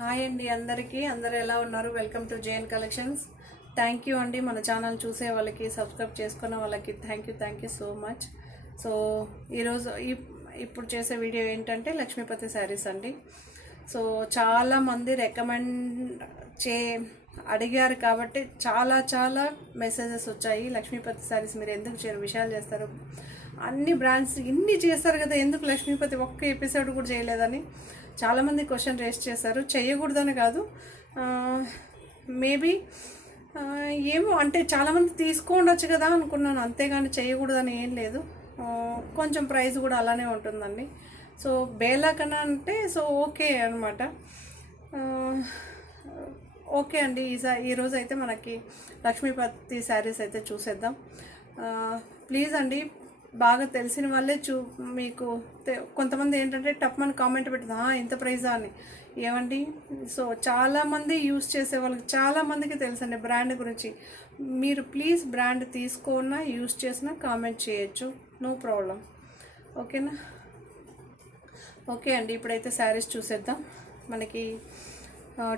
Hi అండి అందరూ ఎలా ఉన్నారు? Welcome to JN collections. Thank you అండి మన ఛానల్ చూసే వాళ్ళకి, సబ్స్క్రైబ్ చేసుకున్న వాళ్ళకి thank you so much. So ఈరోజు ఇప్పుడు చేసే వీడియో ఏంటంటే లక్ష్మీపతి శారీస్ అండి. సో చాలామంది రికమెండ్ అడిగారు కాబట్టి చాలా మెసేజెస్ వచ్చాయి. లక్ష్మీపతి శారీస్ మీరు ఎందుకు విషయాలు చేస్తారు, అన్ని బ్రాండ్స్ ఇన్ని చేస్తారు కదా, ఎందుకు లక్ష్మీపతి ఒక్క ఎపిసోడ్ కూడా చేయలేదని చాలామంది క్వశ్చన్ రేస్ చేశారు. చేయకూడదని కాదు, మేబీ ఏమో అంటే చాలామంది తీసుకోండొచ్చు కదా అనుకున్నాను, అంతేగాని చేయకూడదని ఏం లేదు. కొంచెం ప్రైస్ కూడా అలానే ఉంటుందండి. సో బేలా కన్నా అంటే సో ఓకే అనమాట. ఓకే అండి, ఈరోజు అయితే మనకి లక్ష్మీపతి శారీస్ అయితే చూసేద్దాం. ప్లీజ్ అండి, బాగా తెలిసిన వాళ్ళే మీకు కొంతమంది ఏంటంటే టప్మని కామెంట్ పెడుతుంది, ఇంత ప్రైజా అని. ఏమండి, సో చాలామంది యూస్ చేసే వాళ్ళకి చాలామందికి తెలుసండి బ్రాండ్ గురించి. మీరు ప్లీజ్ బ్రాండ్ తీసుకున్నా యూస్ చేసినా కామెంట్ చేయొచ్చు, నో ప్రాబ్లం. ఓకేనా? ఓకే అండి, ఇప్పుడైతే శారీస్ చూసేద్దాం. మనకి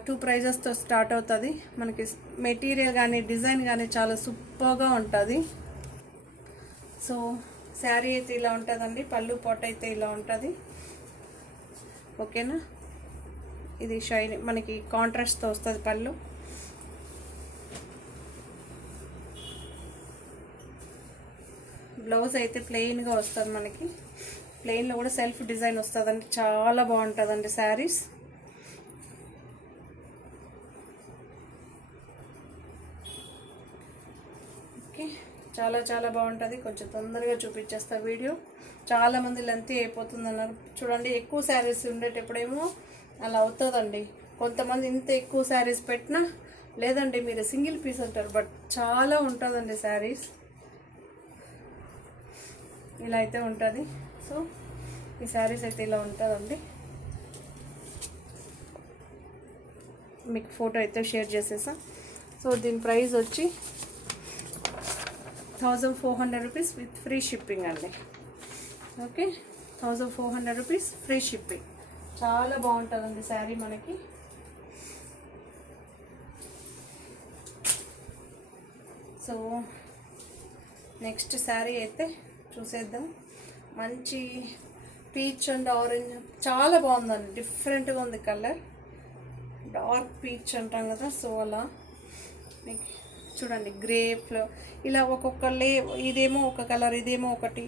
2 ప్రైజెస్తో స్టార్ట్ అవుతుంది. మనకి మెటీరియల్ కానీ డిజైన్ కానీ చాలా సూపర్గా ఉంటుంది. సో శారీ అయితే ఇలా ఉంటుందండి, పళ్ళు పాట్ అయితే ఇలా ఉంటుంది. ఓకేనా? ఇది షైన్ మనకి కాంట్రాస్ట్తో వస్తుంది పళ్ళు. బ్లౌజ్ అయితే ప్లెయిన్గా వస్తుంది మనకి. ప్లెయిన్లో కూడా సెల్ఫ్ డిజైన్ వస్తుందండి, చాలా బాగుంటుందండి శారీస్. ఓకే, చాలా బాగుంటుంది. కొంచెం తొందరగా చూపించేస్తా వీడియో, చాలామంది లెంతీ అయిపోతుంది అన్నారు. చూడండి, ఎక్కువ శారీస్ ఉండేటప్పుడేమో అలా అవుతుందండి. కొంతమంది ఇంత ఎక్కువ శారీస్ పెట్టినా లేదండి మీరు సింగిల్ పీస్ అంటారు, బట్ చాలా ఉంటుందండి శారీస్. ఇలా అయితే ఉంటుంది. సో ఈ శారీస్ అయితే ఇలా ఉంటుందండి. మీకు ఫోటో అయితే షేర్ చేసేసా. సో దీని ప్రైస్ వచ్చి 1400 రూపీస్ విత్ ఫ్రీ షిప్పింగ్ అండి. Okay, 1400 rupees free shipping. చాలా బాగుంటుందండి శారీ మనకి. సో నెక్స్ట్ శారీ అయితే చూసేద్దాం. మంచి పీచ్ అండ్ ఆరెంజ్, చాలా బాగుందండి, డిఫరెంట్గా ఉంది కలర్. డార్క్ పీచ్ అంటాం కదా, సో అలా మీకు చూడండి గ్రేప్లో ఇలా ఒక్కొక్క ఇదేమో ఒక కలర్, ఇదేమో ఒకటి.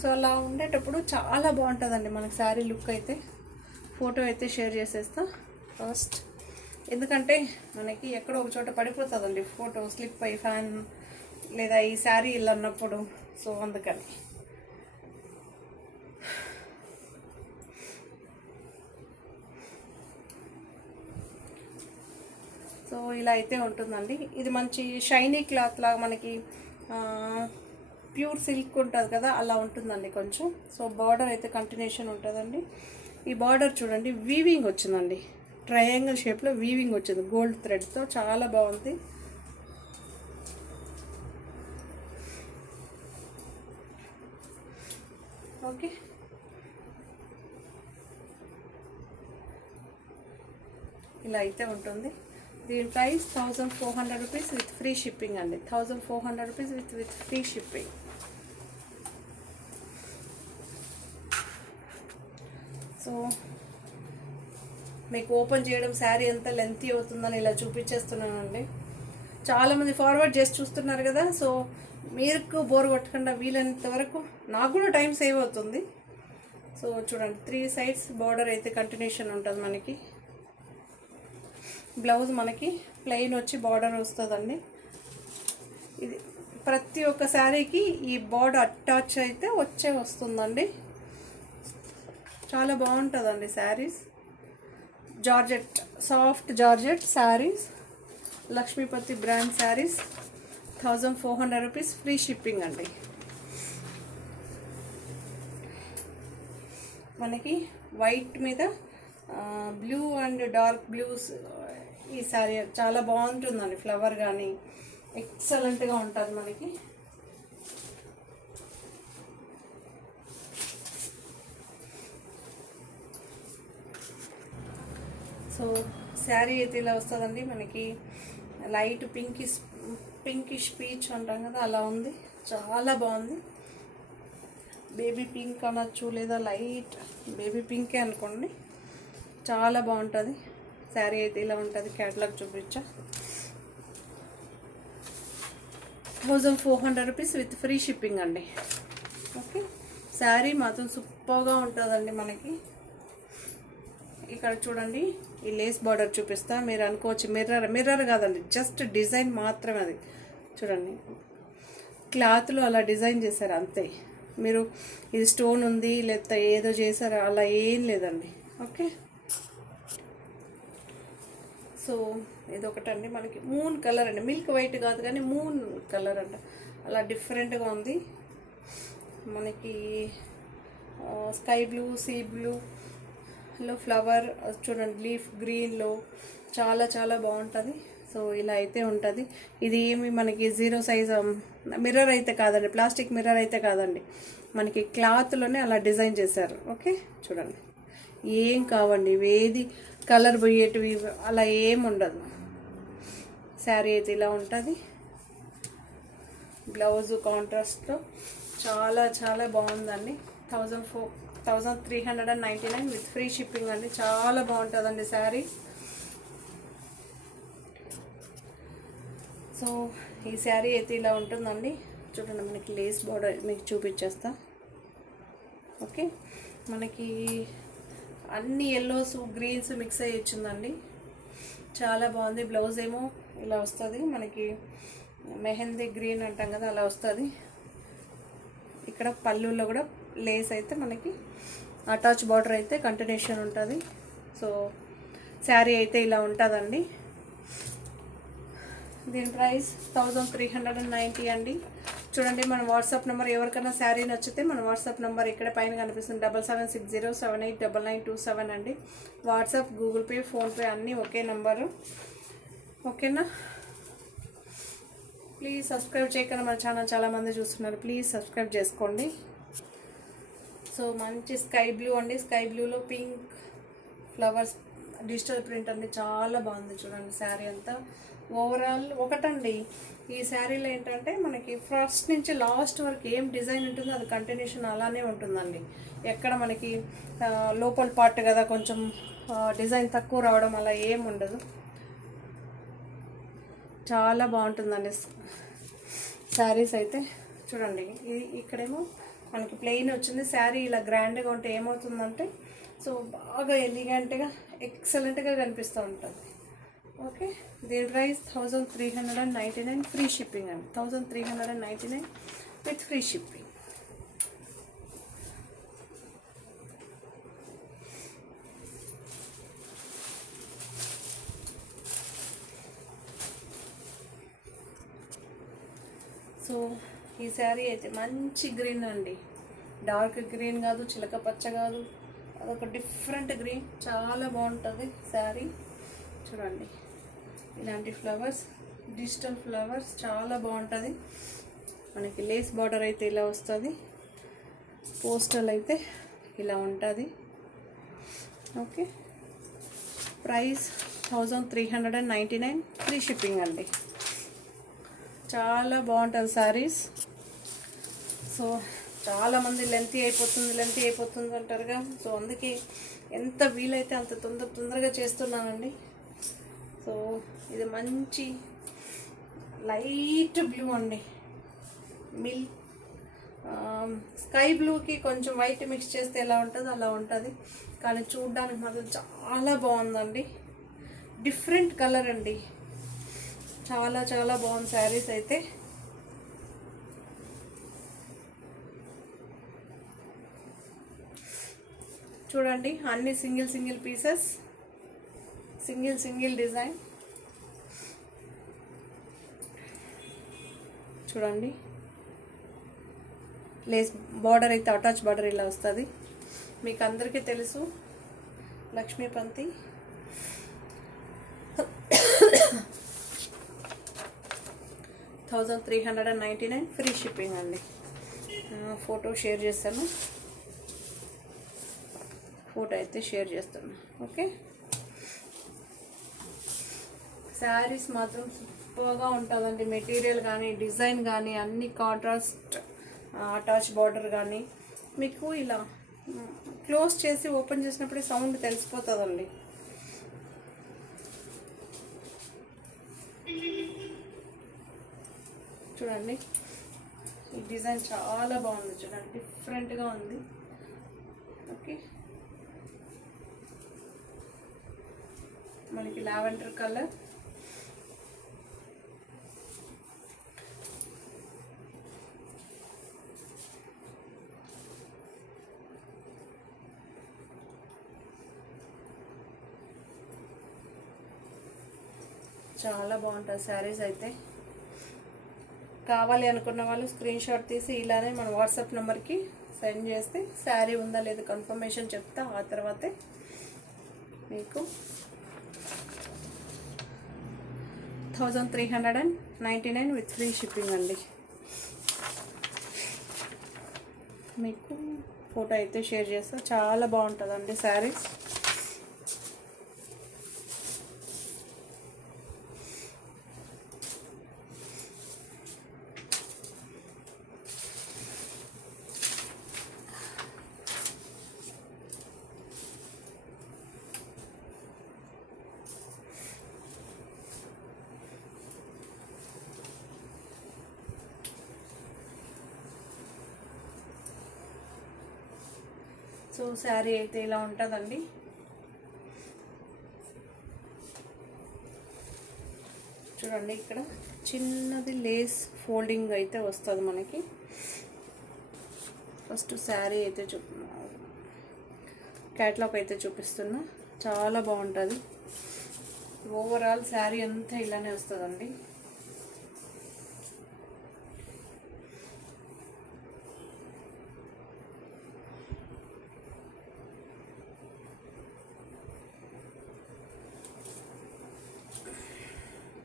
సో అలా ఉండేటప్పుడు చాలా బాగుంటుందండి మనకి శారీ లుక్ అయితే. ఫోటో అయితే షేర్ చేసేస్తా ఫస్ట్, ఎందుకంటే మనకి ఎక్కడో ఒక చోట పడిపోతుందండి ఫోటో స్లిప్ అయ్యి, ఫ్యాన్ లేదా ఈ శారీ ఇలా అన్నప్పుడు. సో అందుకని సో ఇలా అయితే ఉంటుందండి. ఇది మంచి షైనీ క్లాత్ లాగా మనకి ప్యూర్ సిల్క్ ఉంటుంది కదా, అలా ఉంటుందండి కొంచెం. సో బార్డర్ అయితే కంటిన్యూషన్ ఉంటుందండి. ఈ బార్డర్ చూడండి, వీవింగ్ వచ్చిందండి, ట్రయాంగిల్ షేప్లో వీవింగ్ వచ్చింది గోల్డ్ థ్రెడ్తో, చాలా బాగుంది. ఓకే, ఇలా అయితే ఉంటుంది. దీని price 1400 rupees with free shipping అండి. 1400 rupees with free shipping. So మీకు ఓపెన్ చేయడం శారీ ఎంత లెంతీ అవుతుందని ఇలా చూపించేస్తున్నానండి. చాలామంది ఫార్వర్డ్ చేసి చూస్తున్నారు కదా, సో మీకు బోర్ కొట్టకుండా వీలైనంత వరకు నాకు కూడా టైం సేవ్ అవుతుంది. సో చూడండి, 3 సైడ్స్ బార్డర్ అయితే కంటిన్యూషన్ ఉంటుంది మనకి. బ్లౌజ్ మనకి ప్లెయిన్ వచ్చి బార్డర్ వస్తుందండి. ఇది ప్రతి ఒక్క శారీకి ఈ బార్డర్ అటాచ్ అయితే వస్తుందండి. చాలా బాగుంటుందండి saris. Georgette, soft georgette saris, Lakshmipati brand saris. 1400 rupees free shipping అండి. మనకి వైట్ మీద బ్లూ అండ్ డార్క్ బ్లూస్, ఈ శారీ చాలా బాగుంటుందండి. ఫ్లవర్ కానీ ఎక్సలెంట్గా ఉంటుంది మనకి. సో శారీ అయితే ఇలా వస్తుందండి. మనకి లైట్ పింకిష్ పీచ్ అంటాం కదా, అలా ఉంది. చాలా బాగుంది. బేబీ పింక్ అనొచ్చు, లేదా లైట్ బేబీ పింకే అనుకోండి. చాలా బాగుంటుంది. శారీ అయితే ఇలా ఉంటుంది. క్యాటలాగ్ చూపించా. 1400 రూపీస్ విత్ ఫ్రీ షిప్పింగ్ అండి. ఓకే, శారీ మాత్రం సూపర్గా ఉంటుందండి. మనకి ఇక్కడ చూడండి, ఈ లేస్ బార్డర్ చూపిస్తా. మీరు అనుకోవచ్చు మిర్రర్ కాదండి, జస్ట్ డిజైన్ మాత్రమే. అది చూడండి, క్లాత్లో అలా డిజైన్ చేశారు అంతే. మీరు ఇది స్టోన్ ఉంది లేకపోతే ఏదో చేశారు అలా ఏం లేదండి. ఓకే, సో ఇదొకటండి. మనకి మూన్ కలర్ అండి, మిల్క్ వైట్ కాదు కానీ మూన్ కలర్ అంట, అలా డిఫరెంట్గా ఉంది. మనకి స్కై బ్లూ, సీ బ్లూలో ఫ్లవర్ చూడండి, లీఫ్ గ్రీన్లో చాలా చాలా బాగుంటుంది. సో ఇలా అయితే ఉంటుంది. ఇది ఏమి మనకి 0 సైజ్ మిర్రర్ అయితే కాదండి, ప్లాస్టిక్ మిర్రర్ అయితే కాదండి, మనకి క్లాత్లోనే అలా డిజైన్ చేశారు. ఓకే, చూడండి, ఏం కావండి ఏది కలర్ పోయేటివి అలా ఏం ఉండదు. శారీ అయితే ఇలా ఉంటుంది. బ్లౌజు కాంట్రాస్ట్లో చాలా చాలా బాగుందండి. 1399 విత్ ఫ్రీ షిప్పింగ్ అండి. చాలా బాగుంటుందండి శారీ. సో ఈ శారీ అయితే ఇలా ఉంటుందండి. చూడండి, మనకి లేస్ బార్డర్ మీకు చూపించేస్తా. ఓకే, మనకి అన్ని ఎల్లోస్ గ్రీన్స్ మిక్స్ అయ్యి వచ్చిందండి. చాలా బాగుంది. బ్లౌజ్ ఏమో ఇలా వస్తుంది, మనకి మెహందీ గ్రీన్ అంటాం కదా అలా వస్తుంది. ఇక్కడ పళ్ళులో కూడా లేస్ అయితే మనకి అటాచ్ బార్డర్ అయితే కంటిన్యూషన్ ఉంటుంది. సో శారీ అయితే ఇలా ఉంటుందండి. దీని ప్రైస్ 1390 అండి. చూడండి, మన వాట్సాప్ నెంబర్, ఎవరికైనా శారీ నచ్చితే మన వాట్సాప్ నెంబర్ ఇక్కడ పైన కనిపిస్తుంది, 7760789927 అండి. వాట్సాప్, గూగుల్ పే, ఫోన్పే అన్నీ ఒకే నెంబరు. ఓకేనా? ప్లీజ్ సబ్స్క్రైబ్ చేయకుండా మన ఛానల్ చాలామంది చూస్తున్నారు, ప్లీజ్ సబ్స్క్రైబ్ చేసుకోండి. సో మంచి స్కై బ్లూ అండి, స్కై బ్లూలో పింక్ ఫ్లవర్స్ డిజిటల్ ప్రింట్ అండి, చాలా బాగుంది. చూడండి శారీ అంతా ఓవరాల్ ఒకటండి. ఈ శారీలో ఏంటంటే మనకి ఫస్ట్ నుంచి లాస్ట్ వరకు ఏం డిజైన్ ఉంటుందో అది కంటిన్యూషన్ అలానే ఉంటుందండి. ఎక్కడ మనకి లోపల పార్ట్ కదా కొంచెం డిజైన్ తక్కువ రావడం అలా ఏం ఉండదు. చాలా బాగుంటుందండి శారీస్ అయితే. చూడండి, ఇది ఇక్కడేమో మనకి ప్లెయిన్ వచ్చింది. శారీ ఇలా గ్రాండ్గా ఉంటే ఏమవుతుందంటే సో బాగా ఎలిగెంట్గా ఎక్సలెంట్గా కనిపిస్తూ ఉంటుంది. ఓకే, దీని ప్రైస్ 1399 ఫ్రీ షిప్పింగ్ అండి. 1399 విత్ ఫ్రీ షిప్పింగ్. సో ఈ శారీ అయితే మంచి గ్రీన్ అండి, డార్క్ గ్రీన్ కాదు, చిలక పచ్చ కాదు, అదొక డిఫరెంట్ గ్రీన్, చాలా బాగుంటుంది శారీ. చూడండి, ఇలాంటి ఫ్లవర్స్, డిజిటల్ ఫ్లవర్స్ చాలా బాగుంటుంది. మనకి లేస్ బార్డర్ అయితే ఇలా వస్తుంది, పోస్టల్ అయితే ఇలా ఉంటుంది. ఓకే, ప్రైస్ 1399 ఫ్రీ షిప్పింగ్ అండి. చాలా బాగుంటుంది శారీస్. సో చాలామంది లెంతీ అయిపోతుంది అంటారుగా, సో అందుకే ఎంత వీలైతే అంత తొందరగా చేస్తున్నానండి. సో ఇది మంచి లైట్ బ్లూ అండి, స్కై బ్లూకి కొంచెం వైట్ మిక్స్ చేస్తే ఎలా ఉంటుందో అలా ఉంటుంది, కానీ చూడడానికి మాత్రం చాలా బాగుందండి. డిఫరెంట్ కలర్ అండి, చాలా చాలా బాగుంది శారీస్ అయితే. చూడండి, అన్ని సింగిల్ పీసెస్, సింగిల్ డిజైన్. చూడండి, లేస్ బార్డర్ అయితే అటాచ్ బార్డర్ ఇలా వస్తుంది. మీకు అందరికీ తెలుసు లక్ష్మీపంతి. $1399 ఫ్రీ షిప్పింగ్ అండి. ఫోటో షేర్ చేస్తాను, ఫోటో అయితే షేర్ చేస్తాను. ఓకే, శారీస్ మాత్రం సూపర్గా ఉంటుందండి. మెటీరియల్ కానీ డిజైన్ కానీ అన్ని కాంట్రాస్ట్, అటాచ్ బార్డర్ కానీ మీకు ఇలా క్లోజ్ చేసి ఓపెన్ చేసినప్పుడే సౌండ్ తెలిసిపోతుందండి. చూడండి ఈ డిజైన్ చాలా బాగుంది, చూడండి డిఫరెంట్గా ఉంది. ఓకే, మనకి లావెండర్ కలర్, చాలా బాగుంటుంది శారీస్ అయితే. కావాలి అనుకున్న వాళ్ళు స్క్రీన్ షాట్ తీసి ఇలానే మన వాట్సాప్ నెంబర్కి సెండ్ చేస్తే శారీ ఉందా లేదా కన్ఫర్మేషన్ చెప్తా. ఆ తర్వాతే మీకు 1399 విత్ ఫ్రీ షిప్పింగ్ అండి. మీకు ఫోటో అయితే షేర్ చేస్తా. చాలా బాగుంటుందండి శారీస్. సో శారీ అయితే ఇలా ఉంటుందండి. చూడండి ఇక్కడ చిన్నది లేస్ ఫోల్డింగ్ అయితే వస్తుంది మనకి. ఫస్ట్ శారీ అయితే క్యాట్లాగ్ అయితే చూపిస్తున్నా. చాలా బాగుంటుంది. ఓవరాల్ శారీ అంతా ఇలానే వస్తుందండి.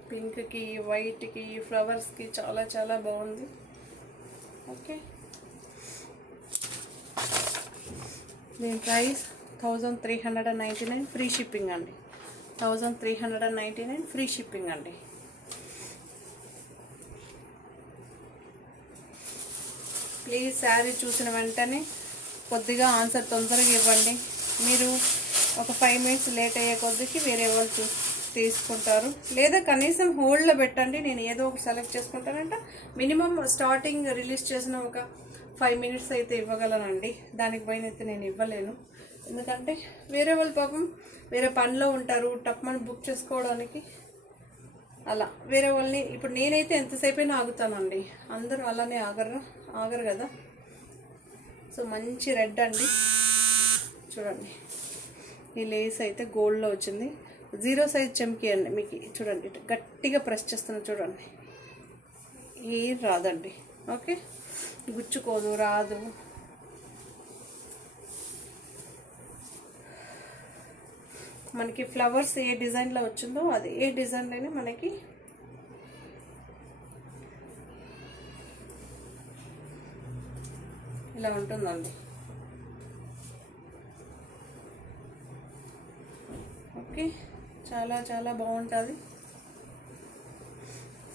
పింక్కి, వైట్కి, ఫ్లవర్స్కి చాలా చాలా బాగుంది. ఓకే, దీని ప్రైస్ 1399 ఫ్రీ షిప్పింగ్ అండి. 1399 ఫ్రీ షిప్పింగ్ అండి. ప్లీజ్ శారీ చూసిన వెంటనే కొద్దిగా ఆన్సర్ తొందరగా ఇవ్వండి. మీరు ఒక 5 మినిట్స్ లేట్ అయ్యే కొద్దికి వేరే వాళ్ళు తీసుకుంటారు, లేదా కనీసం హోల్డ్లో పెట్టండి. నేను ఏదో ఒకటి సెలెక్ట్ చేసుకుంటానంట. మినిమం స్టార్టింగ్ రిలీజ్ చేసిన ఒక 5 మినిట్స్ అయితే ఇవ్వగలనండి. దానికి పైన అయితే నేను ఇవ్వలేను. ఎందుకంటే వేరే వాళ్ళు పాపం వేరే పనిలో ఉంటారు, టప్మని బుక్ చేసుకోవడానికి. అలా వేరే వాళ్ళని ఇప్పుడు నేనైతే ఎంతసేపైనా ఆగుతానండి. అందరూ అలానే ఆగరు కదా. సో మంచి రెడ్ అండి. చూడండి ఈ లేస్ అయితే గోల్డ్లో వచ్చింది. 0 సైజ్ చెంకి అండి. మీకు చూడండి గట్టిగా ప్రెస్ చేస్తున్నా, చూడండి ఏం రాదండి. ఓకే, గుచ్చుకోదు, రాదు. మనకి ఫ్లవర్స్ ఏ డిజైన్లో వచ్చిందో అది ఏ డిజైన్లోనే మనకి ఇలా ఉంటుందండి. ఓకే, చాలా చాలా బాగుంటుంది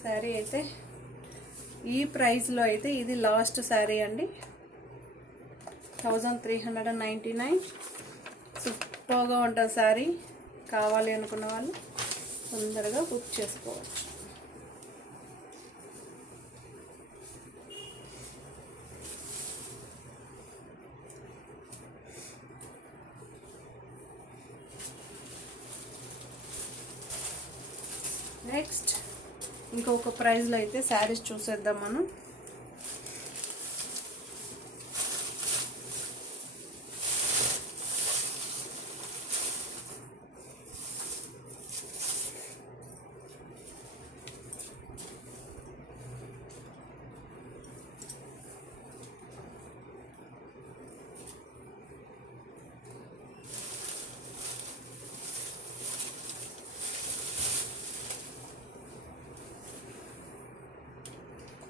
శారీ అయితే. ఈ ప్రైస్లో అయితే ఇది లాస్ట్ శారీ అండి. 1399 సూపర్గా ఉంటుంది శారీ. కావాలి అనుకున్న వాళ్ళు తొందరగా బుక్ చేసుకోవచ్చు. నెక్స్ట్ ఇంకొక ప్రైస్లో అయితే శారీస్ చూసేద్దాం మనం.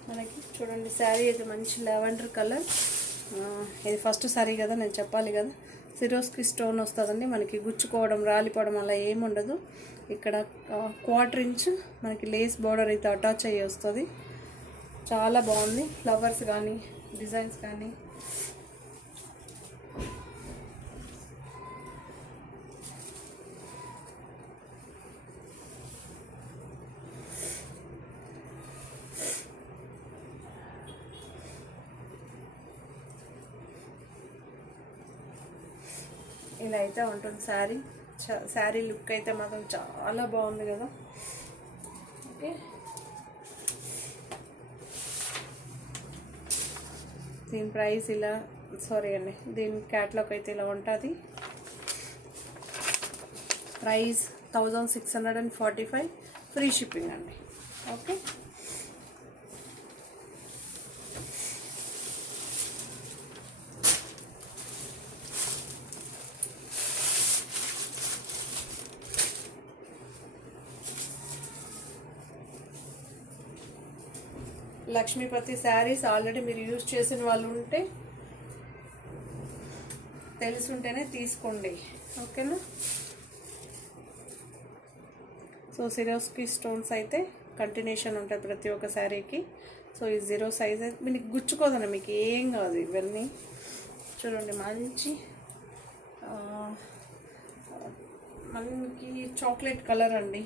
మనకి చూడండి శారీ అయితే మంచి లావెండర్ కలర్. ఇది ఫస్ట్ శారీ కదా, నేను చెప్పాలి కదా. సిరోస్కి స్టోన్ వస్తుందండి. మనకి గుచ్చుకోవడం రాలిపోవడం అలా ఏమి ఉండదు. ఇక్కడ 1/4 ఇంచ్ మనకి లేస్ బోర్డర్ అయితే అటాచ్ అయ్యి వస్తుంది. చాలా బాగుంది. ఫ్లవర్స్ కానీ డిజైన్స్ కానీ ఇలా అయితే ఉంటుంది శారీ. శారీ లుక్ అయితే మాత్రం చాలా బాగుంది కదా. ఓకే, దీని ప్రైస్ ఇలా దీని క్యాట్లాగ్ అయితే ఇలా ఉంటుంది. ప్రైస్ 1645, ఫ్రీ షిప్పింగ్ అండి. ఓకే, లక్ష్మీపతి శారీస్ ఆల్రెడీ మీరు యూజ్ చేసిన వాళ్ళు ఉంటే తెలుసుంటేనే తీసుకోండి. ఓకేనా. సో సిరోస్కి స్టోన్స్ అయితే కంటిన్యూషన్ ఉంటుంది ప్రతి ఒక్క శారీకి. సో ఈ 0 సైజ్ అయితే మీకు గుచ్చుకోదండి, మీకు ఏం కాదు. ఇవన్నీ చూడండి, మంచి మనకి చాక్లెట్ కలర్ అండి.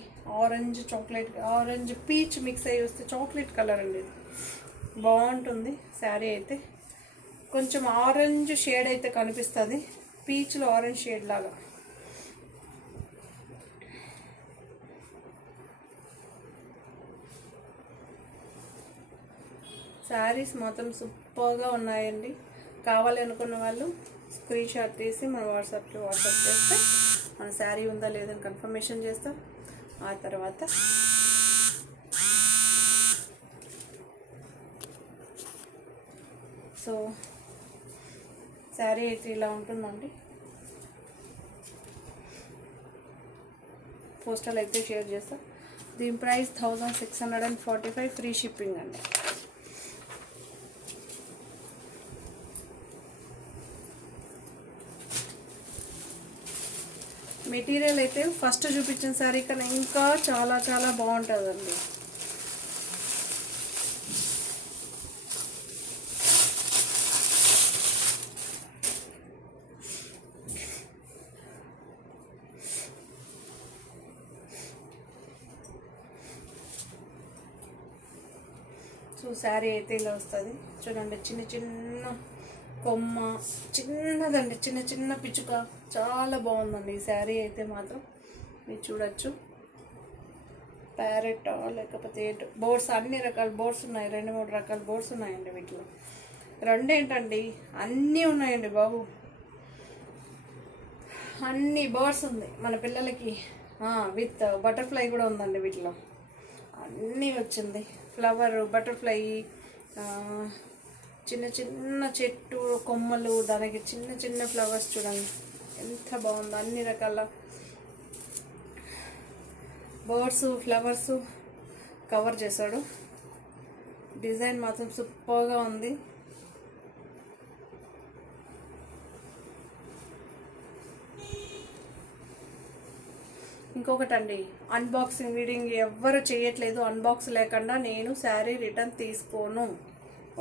ఆరెంజ్ పీచ్ మిక్స్ అయ్యి వస్తే చాక్లెట్ కలర్ అండి. బాగుంటుంది శారీ అయితే. కొంచెం ఆరెంజ్ షేడ్ అయితే కనిపిస్తుంది, పీచ్లో ఆరెంజ్ షేడ్ లాగా. శారీస్ మాత్రం సూపర్గా ఉన్నాయండి. కావాలి అనుకున్న వాళ్ళు స్క్రీన్ షాట్ తీసి మన వాట్సాప్ చేస్తే మన శారీ ఉందా లేదని కన్ఫర్మేషన్ చేస్తాం. ఆ తర్వాత సో శారీ అయితే ఇలా ఉంటుందండి. పోస్టల్ అయితే షేర్ చేస్తాం. దీని ప్రైస్ 1645, ఫ్రీ షిప్పింగ్ అండి. మెటీరియల్ అయితే ఫస్ట్ చూపించిన శారీ కన్నా ఇంకా చాలా చాలా బాగుంటుందండి. సో శారీ అయితే ఇలా వస్తుంది. చూడండి, చిన్న చిన్న కొమ్మ, చిన్నదండి, చిన్న చిన్న పిచ్చుక. చాలా బాగుందండి ఈ శారీ అయితే మాత్రం. మీరు చూడొచ్చు, ప్యారెట్ లేకపోతే బోర్డ్స్, అన్ని రకాల బోర్డ్స్ ఉన్నాయి. 2-3 రకాల బోర్డ్స్ ఉన్నాయండి వీటిలో. రెండేంటండి, అన్నీ ఉన్నాయండి బాబు, అన్ని బర్డ్స్ ఉంది మన పిల్లలకి. విత్ బటర్ఫ్లై కూడా ఉందండి వీటిలో. అన్నీ వచ్చింది. ఫ్లవర్, బటర్ఫ్లై, చిన్న చిన్న చెట్టు కొమ్మలు, దానికి చిన్న చిన్న ఫ్లవర్స్. చూడండి ఎంత బాగుందో. అన్ని రకాల బర్డ్స్, ఫ్లవర్స్ కవర్ చేశాడు. డిజైన్ మాత్రం సూపర్గా ఉంది. ఇంకొకటండి, అన్బాక్సింగ్ వీడియో ఎవ్వరు చేయట్లేదు. అన్బాక్స్ లేకుండా నేను శారీ రిటర్న్ తీసుకోను.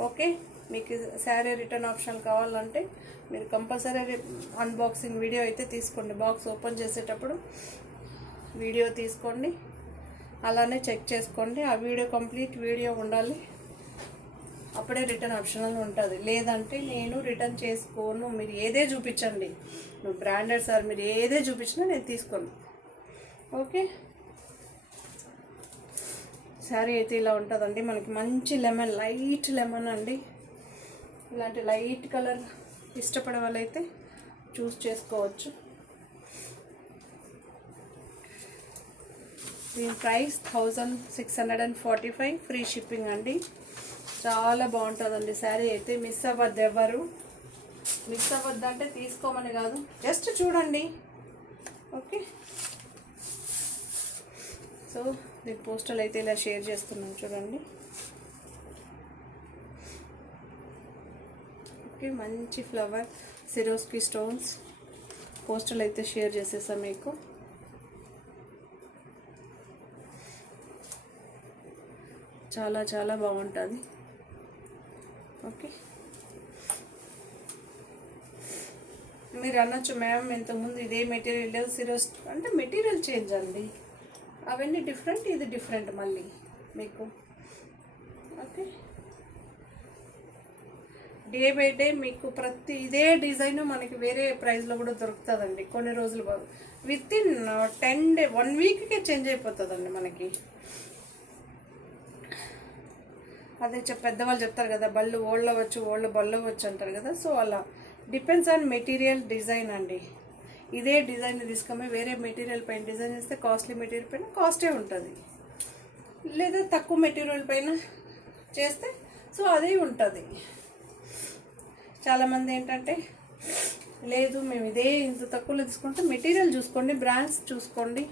ఓకే, మీకు శారీ రిటర్న్ ఆప్షన్ కావాలంటే మీరు కంపల్సరీ అన్బాక్సింగ్ వీడియో అయితే తీసుకోండి. బాక్స్ ఓపెన్ చేసేటప్పుడు వీడియో తీసుకోండి, అలానే చెక్ చేసుకోండి. ఆ వీడియో కంప్లీట్ వీడియో ఉండాలి, అప్పుడే రిటర్న్ ఆప్షనల్ ఉంటుంది. లేదంటే నేను రిటర్న్ చేసుకోను. మీరు ఏదే చూపించండి, నువ్వు బ్రాండెడ్ సార్, మీరు ఏదే చూపించినా నేను తీసుకోను. ఓకే, శారీ అయితే ఇలా ఉంటుందండి. మనకి మంచి లెమన్, లైట్ లెమన్ అండి. ఇలాంటి లైట్ కలర్ ఇష్టపడే వాళ్ళైతే చూస్ చేసుకోవచ్చు. దీని ప్రైస్ 1645, ఫ్రీ షిప్పింగ్ అండి. చాలా బాగుంటుందండి శారీ అయితే. మిస్ అవ్వద్దు ఎవరు. మిస్ అవ్వద్దు అంటే తీసుకోమని కాదు, జస్ట్ చూడండి. ఓకే, సో దీని పోస్టల్ అయితే ఇలా షేర్ చేస్తున్నాను చూడండి. ఓకే, మంచి ఫ్లవర్, సిరోస్కి స్టోన్స్. పోస్టర్లు అయితే షేర్ చేసేసాం మీకు. చాలా చాలా బాగుంటుంది. ఓకే, మీరు అనొచ్చు మ్యామ్ ఇంతకుముందు ఇదే మెటీరియల్ సిరోస్ అంటే మెటీరియల్ చేంజ్ అండి, అవన్నీ డిఫరెంట్, ఇది డిఫరెంట్ మళ్ళీ మీకు. ఓకే, డే బై డే మీకు ప్రతి ఇదే డిజైన్ మనకి వేరే ప్రైస్లో కూడా దొరుకుతుందండి. కొన్ని రోజులు విత్ ఇన్ 10 డే 1 వీక్కే చేంజ్ అయిపోతుందండి మనకి. అదే పెద్దవాళ్ళు చెప్తారు కదా, బళ్ళు ఓళ్ళవచ్చు ఓళ్ళ బళ్ళవచ్చు అంటారు కదా. సో అలా డిపెండ్స్ ఆన్ మెటీరియల్ డిజైన్ అండి. ఇదే డిజైన్ తీసుకొని వేరే మెటీరియల్ పైన డిజైన్ చేస్తే కాస్ట్లీ మెటీరియల్ పైన కాస్టే ఉంటుంది, లేదా తక్కువ మెటీరియల్ పైన చేస్తే సో అదే ఉంటుంది. చాలామంది ఏంటంటే లేదు మేము ఇదే ఇంత తక్కువలో తీసుకుంటే మెటీరియల్ చూసుకోండి, బ్రాండ్స్ చూసుకోండి.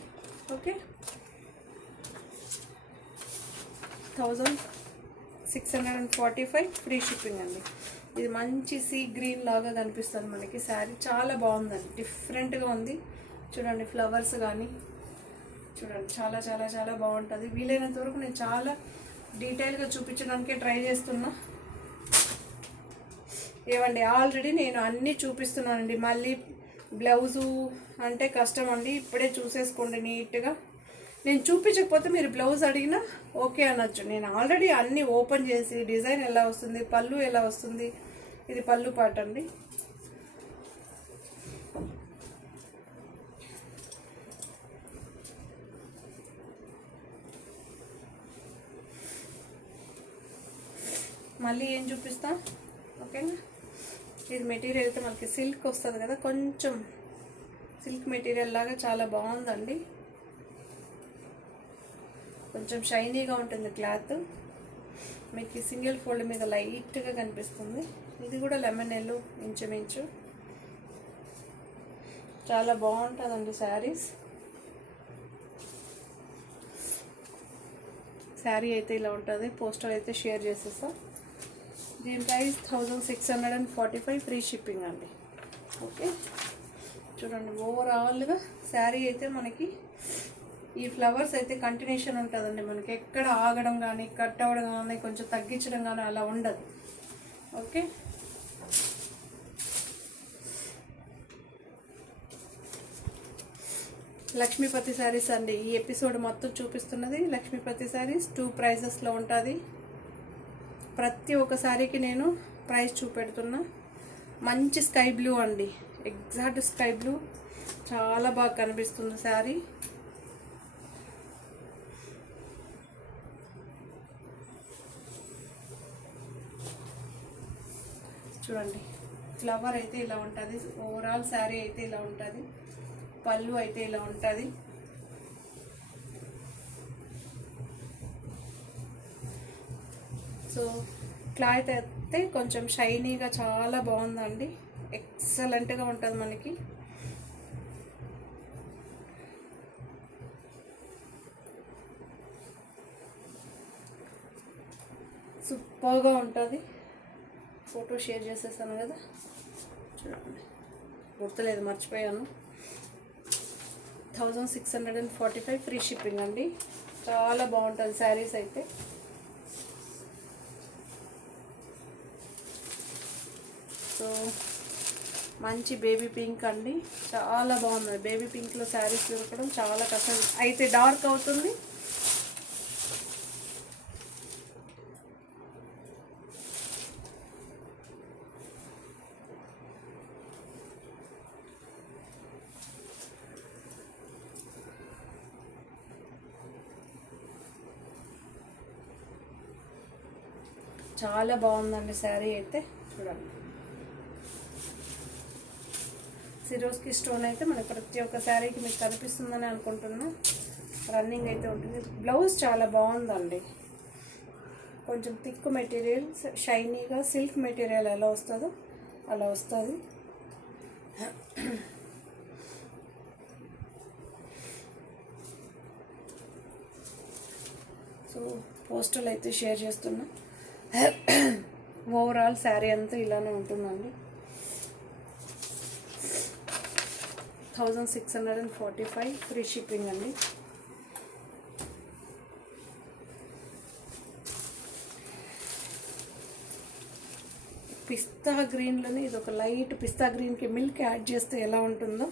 ఓకే, 1645 ఫ్రీ షిప్పింగ్ అండి. ఇది మంచి సీ గ్రీన్ లాగా కనిపిస్తుంది మనకి శారీ, చాలా బాగుందండి, డిఫరెంట్గా ఉంది. చూడండి ఫ్లవర్స్ కానీ చూడండి, చాలా చాలా చాలా బాగుంటుంది. వీలైనంత వరకు నేను చాలా డీటెయిల్గా చూపించడానికే ట్రై చేస్తున్నా. ఏమండి ఆల్రెడీ నేను అన్నీ చూపిస్తున్నానండి, మళ్ళీ బ్లౌజు అంటే కష్టం అండి. ఇప్పుడే చూసేసుకోండి నీట్గా. నేను చూపించకపోతే మీరు బ్లౌజ్ అడిగినా ఓకే అనొచ్చు. నేను ఆల్రెడీ అన్నీ ఓపెన్ చేసి డిజైన్ ఎలా వస్తుంది, పళ్ళు ఎలా వస్తుంది, ఇది పళ్ళు పాట అండి. మళ్ళీ ఏం చూపిస్తా, ఓకేనా. ఇది మెటీరియల్ అయితే మనకి సిల్క్ వస్తుంది కదా, కొంచెం సిల్క్ మెటీరియల్ లాగా చాలా బాగుందండి. కొంచెం షైనీగా ఉంటుంది క్లాత్, మీకు సింగిల్ ఫోల్డ్ మీద లైట్గా కనిపిస్తుంది. ఇది కూడా లెమన్ ఎల్లో ఇంచుమించు, చాలా బాగుంటుందండి శారీస్. శారీ అయితే ఇలా ఉంటుంది, పోస్టర్ అయితే షేర్ చేసేస్తా. దీని ప్రైస్ 1645 ఫ్రీ షిప్పింగ్ అండి. ఓకే, చూడండి ఓవరాల్గా శారీ అయితే మనకి ఈ ఫ్లవర్స్ అయితే కంటిన్యూషన్ ఉంటుందండి. మనకి ఎక్కడ ఆగడం కానీ కట్ అవ్వడం కానీ కొంచెం తగ్గించడం కానీ అలా ఉండదు. ఓకే, లక్ష్మీపతి శారీస్ అండి. ఈ ఎపిసోడ్ మొత్తం చూపిస్తున్నది లక్ష్మీపతి శారీస్. 2 ప్రైజెస్లో ఉంటుంది. ప్రతి ఒక్క శారీకి నేను ప్రైస్ చూపెడుతున్నా. మంచి స్కై బ్లూ అండి, ఎగ్జాక్ట్ స్కై బ్లూ, చాలా బాగా కనిపిస్తుంది శారీ. చూడండి ఫ్లవర్ అయితే ఇలా ఉంటుంది, ఓవరాల్ శారీ అయితే ఇలా ఉంటుంది, పళ్ళు అయితే ఇలా ఉంటుంది. సో క్లాత్ అయితే కొంచెం షైనీగా చాలా బాగుందండి, ఎక్సలెంట్గా ఉంటుంది మనకి. సూపర్గా ఉంటుంది. ఫోటో షేర్ చేసేసాను కదా, చూడండి గుర్తులేదు మర్చిపోయాను. 1645 ఫ్రీ షిప్పింగ్ అండి. చాలా బాగుంటుంది శారీస్ అయితే. సో మంచి బేబీ పింక్ అండి, చాలా బాగుంది. బేబీ పింక్లో శారీస్ దొరకడం చాలా కష్టం, అయితే డార్క్ అవుతుంది. చాలా బాగుందండి శారీ అయితే. చూడండి సిరోస్కి స్టోన్ అయితే మనకి ప్రతి ఒక్క శారీకి మీకు కనిపిస్తుందని అనుకుంటున్నా. రన్నింగ్ అయితే ఉంటుంది. బ్లౌజ్ చాలా బాగుందండి, కొంచెం థిక్ మెటీరియల్, షైనీగా సిల్క్ మెటీరియల్ ఎలా వస్తుందో అలా వస్తుంది. సో పోస్టర్లు అయితే షేర్ చేస్తున్నా. ఓవరాల్ శారీ అంతా ఇలానే ఉంటుందండి. 1645 ఫ్రీ షిప్పింగ్ అండి. పిస్తా గ్రీన్లోనే ఇది ఒక లైట్ పిస్తా గ్రీన్కి మిల్క్ యాడ్ చేస్తే ఎలా ఉంటుందో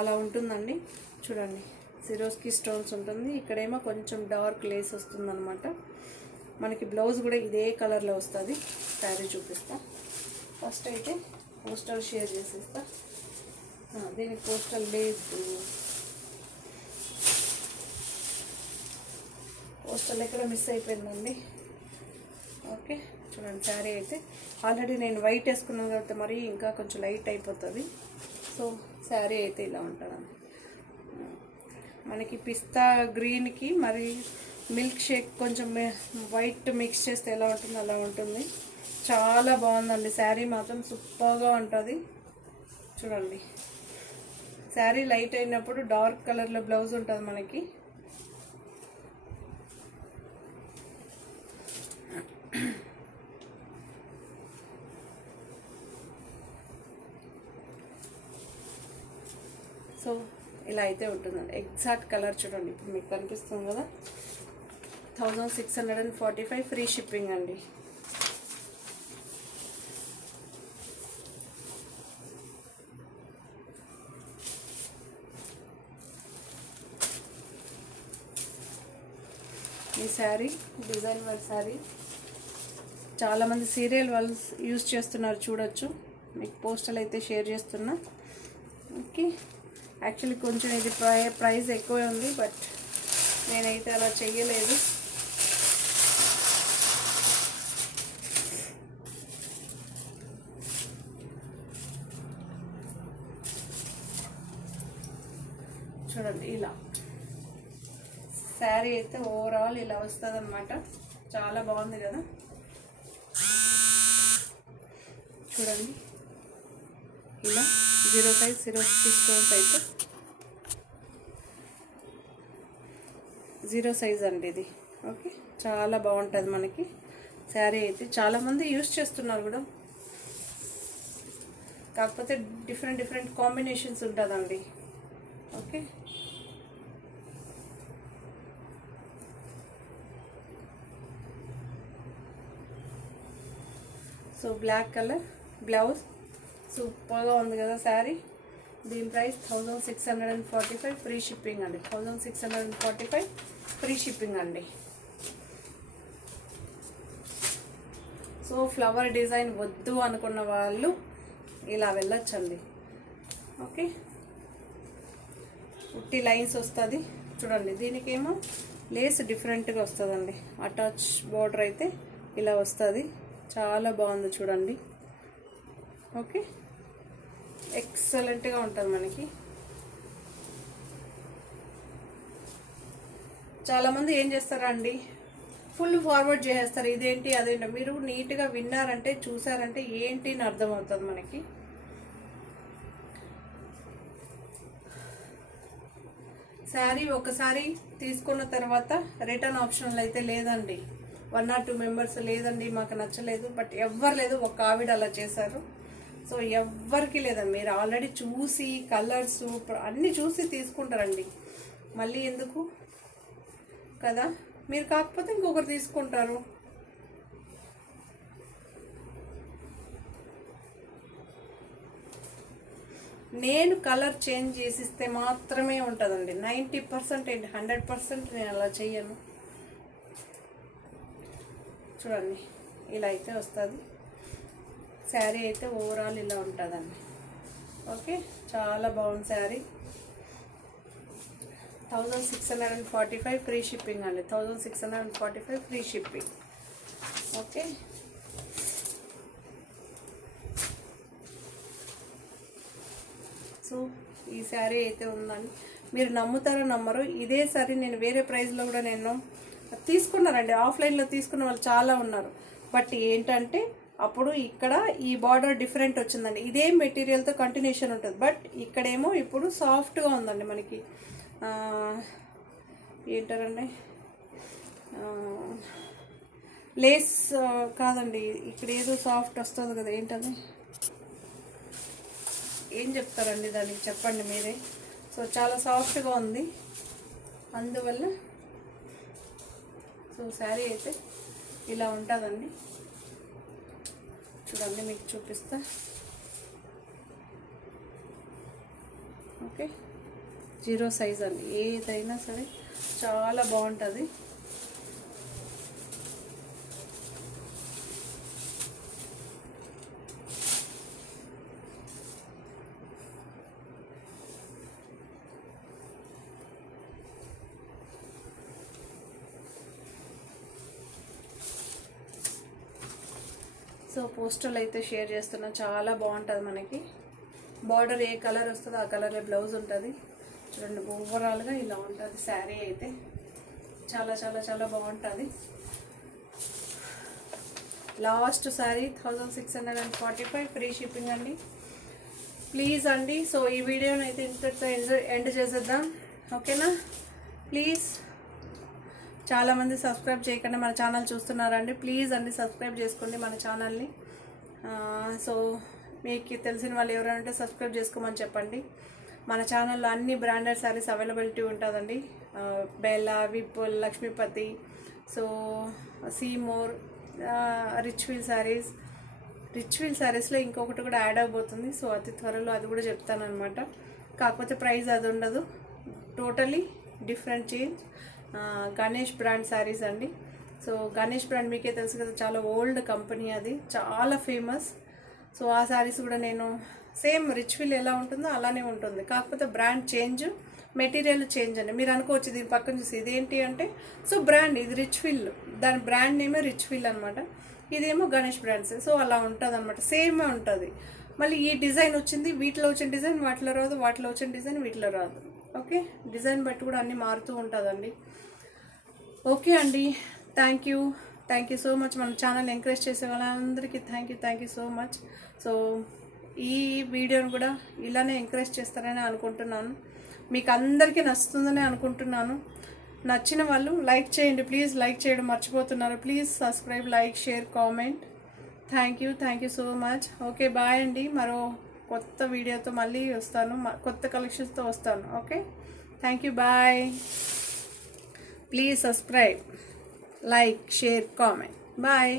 అలా ఉంటుందండి. చూడండి, సిరోస్కి స్టోన్స్ ఉంటుంది, ఇక్కడేమో కొంచెం డార్క్ లేస్ వస్తుందన్నమాట. మనకి బ్లౌజ్ కూడా ఇదే కలర్లో వస్తుంది. శారీ చూపిస్తా. ఫస్ట్ అయితే పోస్టల్ షేర్ చేసేస్తా. దీనికి పోస్టల్ లేదు, పోస్టల్ ఎక్కడ మిస్ అయిపోయిందండి. ఓకే, చూడండి శారీ అయితే ఆల్రెడీ నేను వైట్ వేసుకున్నాను కాబట్టి మరి ఇంకా కొంచెం లైట్ అయిపోతుంది. సో శారీ అయితే ఇలా ఉంటుందండి. మనకి పిస్తా గ్రీన్కి మరి మిల్క్ షేక్ కొంచెం వైట్ మిక్స్ చేస్తే ఎలా ఉంటుందో అలా ఉంటుంది. చాలా బాగుందండి శారీ, మాత్రం సూపర్గా ఉంటుంది. చూడండి, శారీ లైట్ అయినప్పుడు డార్క్ కలర్లో బ్లౌజ్ ఉంటుంది మనకి. సో ఇలా అయితే ఉంటుందండి. ఎగ్జాక్ట్ కలర్ చూడండి, ఇప్పుడు మీకు కనిపిస్తుంది కదా. 1645 ఫ్రీ షిప్పింగ్ అండి. ఈ శారీ డిజైన్ వర్క్ శారీ చాలామంది సీరియల్ వాళ్ళు యూజ్ చేస్తున్నారు, చూడొచ్చు. మీకు పోస్టల్ అయితే షేర్ చేస్తున్నా. ఓకే, యాక్చువల్లీ కొంచెం ఇది ప్రైస్ ఎక్కువే ఉంది, బట్ నేనైతే అలా చెయ్యలేదు. చూడండి, ఇలా శారీ అయితే ఓవరాల్ ఇలా వస్తుంది అన్నమాట. చాలా బాగుంది కదా. చూడండి, ఇలా 0 సైజ్ సిరోస్కి స్టోన్స్ అయితే 0 సైజ్ అండి ఇది. ఓకే, చాలా బాగుంటుంది మనకి శారీ అయితే. చాలామంది యూజ్ చేస్తున్నారు కూడా, కాకపోతే డిఫరెంట్ కాంబినేషన్స్ ఉంటుందండి. Okay, so black colour blouse సూపర్గా ఉంది కదా శారీ. దీని ప్రైస్ 1645 ఫ్రీ షిప్పింగ్ అండి. 1645 ఫ్రీ షిప్పింగ్ అండి. సో ఫ్లవర్ డిజైన్ వద్దు అనుకున్న వాళ్ళు ఇలా వెళ్ళొచ్చండి. ఓకే, ఉట్టి లైన్స్ వస్తుంది. చూడండి, దీనికేమో లేస్ డిఫరెంట్గా వస్తుందండి. అటాచ్ బార్డర్ అయితే ఇలా వస్తుంది. చాలా బాగుంది చూడండి. ఓకే, ఎక్సలెంట్గా ఉంటుంది మనకి. చాలామంది ఏం చేస్తారండి, ఫుల్ ఫార్వర్డ్ చేసేస్తారు, ఇదేంటి అదేంటి. మీరు నీట్గా విన్నారంటే చూసారంటే ఏంటి అని అర్థమవుతుంది మనకి. శారీ ఒకసారి తీసుకున్న తర్వాత రిటర్న్ ఆప్షన్లు అయితే లేదండి. 1 or 2 మెంబర్స్ లేదండి మాకు నచ్చలేదు, బట్ ఎవ్వరు లేదు. ఒక ఆవిడ అలా చేశారు. సో ఎవ్వరికి లేదండి. మీరు ఆల్రెడీ చూసి కలర్స్ అన్నీ చూసి తీసుకుంటారండి, మళ్ళీ ఎందుకు కదా. మీరు కాకపోతే ఇంకొకరు తీసుకుంటారు. నేను కలర్ చేంజ్ చేసిస్తే మాత్రమే ఉంటుందండి. 90% ఏంటి 100% నేను అలా చెయ్యను. చూడండి, ఇలా అయితే వస్తుంది శారీ అయితే ఓవరాల్ ఇలా ఉంటుందండి. ఓకే, చాలా బాగుంది శారీ. 1645 ఫ్రీ షిప్పింగ్ అండి. 1645 ఫ్రీ షిప్పింగ్. ఓకే, సో ఈ శారీ అయితే ఉందండి. మీరు నమ్ముతారో నమ్మరు, ఇదే శారీ నేను వేరే ప్రైస్లో కూడా నేను తీసుకున్నారండి. ఆఫ్లైన్లో తీసుకున్న వాళ్ళు చాలా ఉన్నారు. బట్ ఏంటంటే అప్పుడు ఇక్కడ ఈ బార్డర్ డిఫరెంట్ వచ్చిందండి. ఇదే మెటీరియల్తో కంటిన్యూషన్ ఉంటుంది, బట్ ఇక్కడేమో ఇప్పుడు సాఫ్ట్గా ఉందండి మనకి. ఏంటారండి, లేస్ కాదండి, ఇక్కడ ఏదో సాఫ్ట్ వస్తుంది కదా, ఏంటది ఏం చెప్తారండి దానికి, చెప్పండి మీరే. సో చాలా సాఫ్ట్గా ఉంది, అందువల్ల సో శారీ అయితే ఇలా ఉంటుందండి. చూడండి మీకు చూపిస్తా. ఓకే, 0 సైజ్ అండి, ఏదైనా సరే చాలా బాగుంటుంది. సో పోస్టర్లు అయితే షేర్ చేస్తున్నా, చాలా బాగుంటుంది. మనకి బార్డర్ ఏ కలర్ వస్తుందో ఆ కలర్లో బ్లౌజ్ ఉంటుంది. చూడండి ఓవరాల్గా ఇలా ఉంటుంది శారీ అయితే, చాలా చాలా చాలా బాగుంటుంది. లాస్ట్ శారీ 1645, ఫ్రీ షిప్పింగ్ అండి. ప్లీజ్ అండి, సో ఈ వీడియోని అయితే ఇంతటితో ఎండ్ చేసేద్దాం, ఓకేనా? ప్లీజ్, చాలామంది సబ్స్క్రైబ్ చేయకుండా మన ఛానల్ చూస్తున్నారండి. ప్లీజ్ అండి సబ్స్క్రైబ్ చేసుకోండి మన ఛానల్ని. సో మీకు తెలిసిన వాళ్ళు ఎవరైనా ఉంటే సబ్స్క్రైబ్ చేసుకోమని చెప్పండి. మన ఛానల్లో అన్ని బ్రాండెడ్ శారీస్ అవైలబిలిటీ ఉంటుందండి. బెల్లా, విపుల్, లక్ష్మీపతి, సో సీమోర్, రిచ్విల్ శారీస్. రిచ్విల్ శారీస్లో ఇంకొకటి కూడా యాడ్ అవబోతుంది. సో అతి త్వరలో అది కూడా చెప్తానమాట. కాకపోతే ప్రైస్ అది ఉండదు, totally different change. Ganesh brand saris అండి. సో గణేష్ బ్రాండ్ మీకే తెలుసు కదా, చాలా ఓల్డ్ కంపెనీ, అది చాలా ఫేమస్. సో ఆ శారీస్ కూడా నేను సేమ్ రిచ్విల్ ఎలా ఉంటుందో అలానే ఉంటుంది, కాకపోతే బ్రాండ్ చేంజ్, మెటీరియల్ చేంజ్ అండి. మీరు అనుకోవచ్చు దీని పక్కన చూసి ఇదేంటి అంటే, సో బ్రాండ్ ఇది రిచ్విల్, దాని బ్రాండ్ నేమే రిచ్విల్ అనమాట, ఇదేమో గణేష్ బ్రాండ్స్. సో అలా ఉంటుంది అనమాట, సేమే ఉంటుంది. మళ్ళీ ఈ డిజైన్ వచ్చింది, వీటిలో వచ్చిన డిజైన్ వాటిలో రాదు, వాటిలో వచ్చిన డిజైన్ వీటిలో రాదు. ఓకే, డిజైన్ బట్టి కూడా అన్నీ మారుతూ ఉంటుందండి. ఓకే అండి, థ్యాంక్ యూ సో మచ్. మన ఛానల్ ఎంకరేజ్ చేసే వాళ్ళందరికీ thank you so much. So ఈ వీడియోని కూడా ఇలానే ఎంకరేజ్ చేస్తారని అనుకుంటున్నాను. మీకు అందరికీ నచ్చుతుందని అనుకుంటున్నాను. నచ్చిన వాళ్ళు లైక్ చేయండి ప్లీజ్, లైక్ చేయడం మర్చిపోతున్నారు. Please subscribe, like, share, comment. Thank you so much. Okay, bye అండి. మరో కొత్త వీడియోతో మళ్ళీ వస్తాను, కొత్త కలెక్షన్స్తో వస్తాను. ఓకే, thank you, bye. Please subscribe, like, share, comment. Bye.